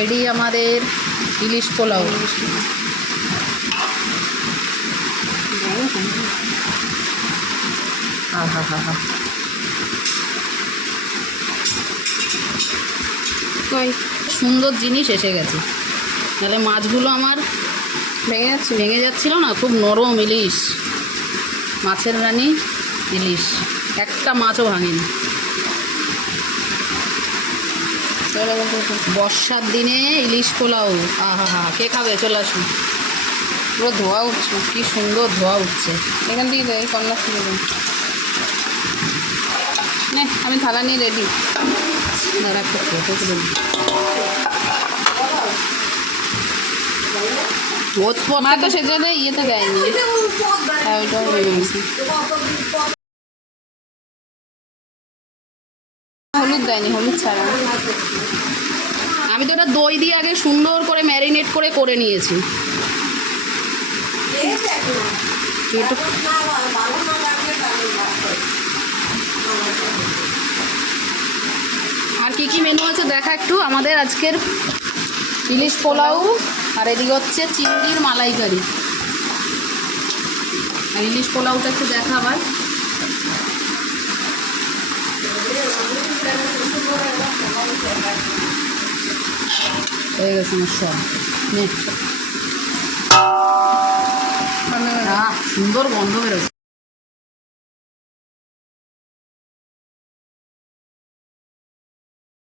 Ready আমাদের ইলিশ পোলাও। হা হা হা সুন্দর জিনিস এসে গেছে। তাহলে মাছগুলো আমার ভেঙে যাচ্ছিল না, খুব নরম ইলিশ, মাছের রানী ইলিশ, একটা মাছও ভাঙেনি। বর্ষার দিনে ইলিশ পোলাও, আহা হা, কে খাবে? চলে আসুন। পুরো ধোয়া উঠছে, কি সুন্দর ধোয়া উঠছে। এখান থেকে এই কন্যা ছিল নে, আমি থালা নিয়ে রেডি। দাঁড়া একটু ফটো তুলে দিই। মা তো সেটাতে ইয়েতে দেয়নি। হ্যাঁ, ওইটাও হলুদ দেয়নি, হলুদ ছাড়া। আমি তো ওটা দই দিয়ে আগে সুন্দর করে ম্যারিনেট করে নিয়েছি। আর কি কি মেনু আছে দেখা একটু। আমাদের আজকের ইলিশ পোলাও, আর এদিকে হচ্ছে চিংড়ির মালাইকারি। আর ইলিশ পোলাওটা একটু দেখা আবার। হয়ে গেছে আমার সব। সুন্দর গন্ধ বেরোচ্ছে।